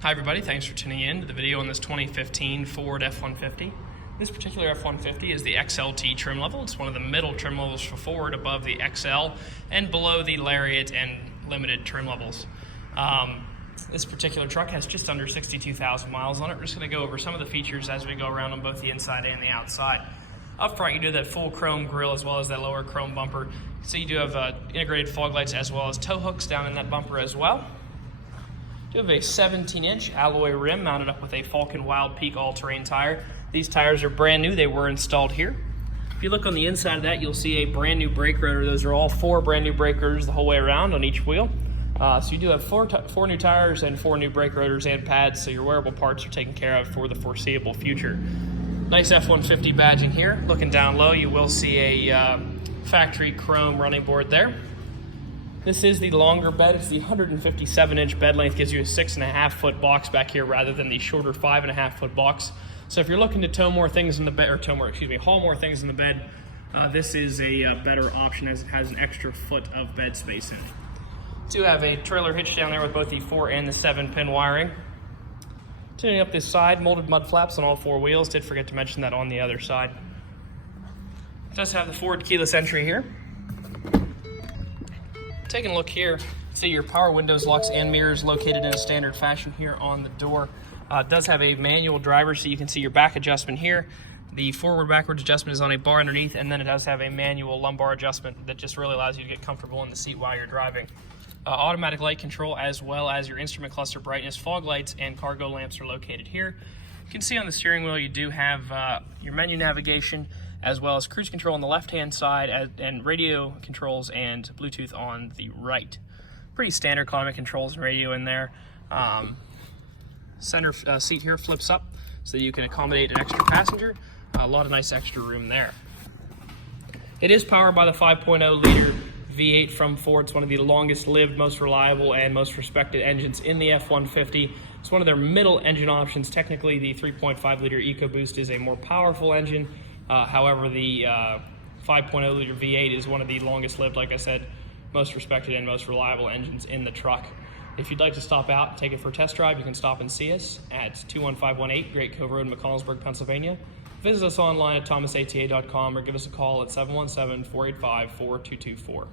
Hi everybody, thanks for tuning in to the video on this 2015 Ford F-150. This particular F-150 is the XLT trim level. It's one of the middle trim levels for Ford, above the XL and below the Lariat and Limited trim levels. This particular truck has just under 62,000 miles on it. We're just going to go over some of the features as we go around on both the inside and the outside. Up front, you do that full chrome grille as well as that lower chrome bumper. So you do have integrated fog lights as well as tow hooks down in that bumper as well. You have a 17-inch alloy rim mounted up with a Falcon Wild Peak all-terrain tire. These tires are brand new. They were installed here. If you look on the inside of that, you'll see a brand new brake rotor. Those are all 4 brand new brake rotors the whole way around on each wheel. So you do have four new tires and 4 new brake rotors and pads, so your wearable parts are taken care of for the foreseeable future. Nice F-150 badging here. Looking down low, you will see a factory chrome running board there. This is the longer bed. It's the 157-inch bed length. Gives you a 6.5-foot box back here rather than the shorter 5.5-foot box. So if you're looking to tow more things in the bed, or haul more things in the bed, this is a better option as it has an extra foot of bed space in it. Do have a trailer hitch down there with both the 4 and the 7-pin wiring. Tuning up this side, molded mud flaps on all 4 wheels. Did forget to mention that on the other side. It does have the Ford keyless entry here. Taking a look here, see your power windows, locks, and mirrors located in a standard fashion here on the door. It does have a manual driver, so you can see your back adjustment here. The forward-backwards adjustment is on a bar underneath, and then it does have a manual lumbar adjustment that just really allows you to get comfortable in the seat while you're driving. Automatic light control, as well as your instrument cluster brightness, fog lights, and cargo lamps are located here. You can see on the steering wheel you do have your menu navigation, as well as cruise control on the left-hand side and radio controls and Bluetooth on the right. Pretty standard climate controls and radio in there. Center seat here flips up so that you can accommodate an extra passenger. A lot of nice extra room there. It is powered by the 5.0-liter V8 from Ford. It's one of the longest lived, most reliable, and most respected engines in the F-150. It's one of their middle engine options. Technically, the 3.5-liter EcoBoost is a more powerful engine. However, the 5.0-liter V8 is one of the longest lived, like I said, most respected and most reliable engines in the truck. If you'd like to stop out and take it for a test drive, you can stop and see us at 21518 Great Cove Road, McConnellsburg, Pennsylvania. Visit us online at thomasata.com or give us a call at 717-485-4224.